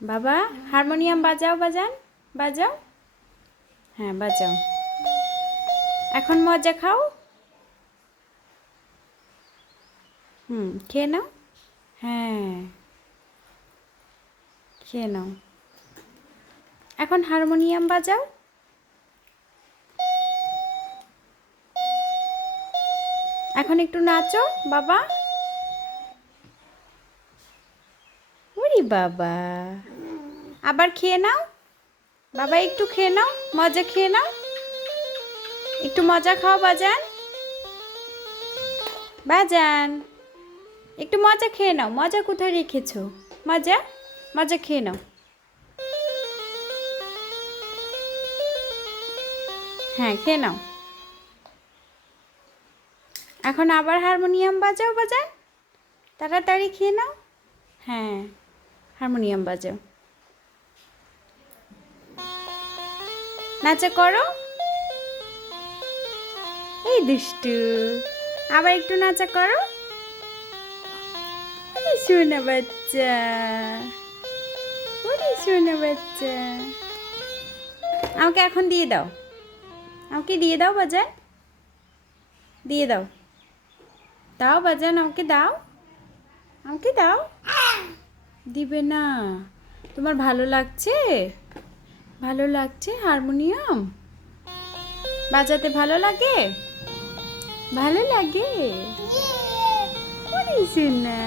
বাবা হারমোনিয়াম বাজাও, বাজাও। হ্যাঁ বাজাও। এখন মজা খাও। খেয়ে নাও। হ্যাঁ খেয়ে নাও। এখন হারমোনিয়াম বাজাও। এখন একটু নাচো বাবা। ওরে বাবা, আবার খেয়ে নাও বাবা, একটু খেয়ে নাও, মজা খেয়ে নাও, একটু মজা খাও বাজান। বাজান একটু মজা খেয়ে নাও। মজা কোথায় রেখেছো? মজা মজা খেয়ে নাও। হ্যাঁ খেয়ে নাও। এখন আবার হারমোনিয়াম বাজাও বাজান, তাড়াতাড়ি খেয়ে নাও। হ্যাঁ হারমোনিয়াম বাজাও। নাচা করো। এই দুষ্টু, আবার একটু নাচা করো। ওরে সোনা বাচ্চা, ওরে সোনা বাচ্চা। আমাকে এখন দিয়ে দাও, আমাকে দিয়ে দাও বাজান, দিয়ে দাও। দাও বাজান, আমাকে দাও, আমাকে দাও। দিবে না? তোমার ভালো লাগছে? ভালো লাগছে হারমোনিয়াম বাজাতে? ভালো লাগে? ভালো লাগে? ওরে সোনা।